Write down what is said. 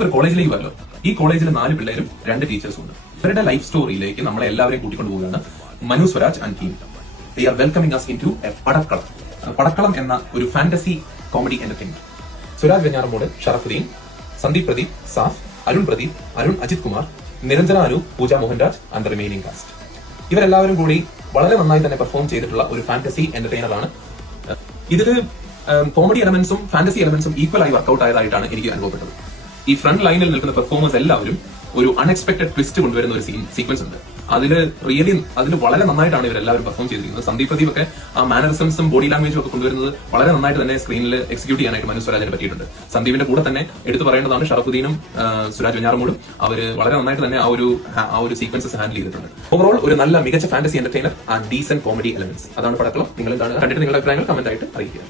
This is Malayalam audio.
നമുക്കൊരു കോളേജിലേക്ക് വരല്ലോ. ഈ കോളേജിൽ 4 പിള്ളേരും 2 ടീച്ചേഴ്സും ഉണ്ട്. ഇവരുടെ ലൈഫ് സ്റ്റോറിയിലേക്ക് നമ്മളെ എല്ലാവരെയും കൂട്ടിക്കൊണ്ടു പോവുകയാണ് Manu Swaraj and team. They are welcoming us into a Padakkalam. Padakkalam എന്ന ഒരു fantasy comedy entertainment. Suraj Venjaramoodu, Sharafudheen, Sandeep Pradeep, Saaf, Arun Pradeep, Arun Ajith Kumar, Niranjana Anu, Pooja Mohanraj and the remaining cast. ഇവരെല്ലാവരും കൂടി വളരെ നന്നായി തന്നെ പെർഫോം ചെയ്തിട്ടുള്ള ഒരു ഫാന്റസി എന്റർടൈനർ ആണ്. ഇതിൽ കോമഡി എലമെന്റ്സും ഫാന്റസി എലമെന്റ്സും ഈക്വൽ ആയി വർക്ക്ഔട്ട് ആയതായിട്ടാണ് എനിക്ക് അനുഭവപ്പെട്ടത്. ഈ ഫ്രണ്ട് ലൈനിൽ നിൽക്കുന്ന പെർഫോമേഴ്സ് എല്ലാവരും ഒരു അൺഎക്സ്പെക്ടഡ് ട്വിസ്റ്റ് കൊണ്ടുവരുന്ന ഒരു സീക്വൻസ് ഉണ്ട്. അതിൽ വളരെ നന്നായിട്ടാണ് ഇവരെല്ലാവരും പെർഫോം ചെയ്തിരിക്കുന്നത്. സന്ദീപ് പ്രദീപ് ഒക്കെ ആ മാനറിസംസും ബോഡി ലാംഗ്വേജും ഒക്കെ കൊണ്ടുവരുന്നത് വളരെ നന്നായിട്ട് തന്നെ സ്ക്രീനിൽ എക്സിക്യൂട്ട് ചെയ്യാനായിട്ട് മനു സ്വരാജിനെ പറ്റിയിട്ടുണ്ട്. സന്ദീപിന്റെ കൂടെ തന്നെ എടുത്തു പറയേണ്ടതാണ് ഷറഫുദ്ദീനും സുരാജ് വെഞ്ഞാറമൂടും. അവര് വളരെ നന്നായിട്ട് തന്നെ ആ ഒരു സീക്വൻസസ് ഹാൻഡിൽ ചെയ്തിട്ടുണ്ട്. ഓവറോൾ ഒരു നല്ല മികച്ച fantasy entertainer and decent comedy elements. അതാണ് പടക്കളം. നിങ്ങൾ കണ്ടിട്ട് നിങ്ങളുടെ അഭിപ്രായങ്ങൾ കമന്റ് ആയിട്ട് അറിയിക്കുക.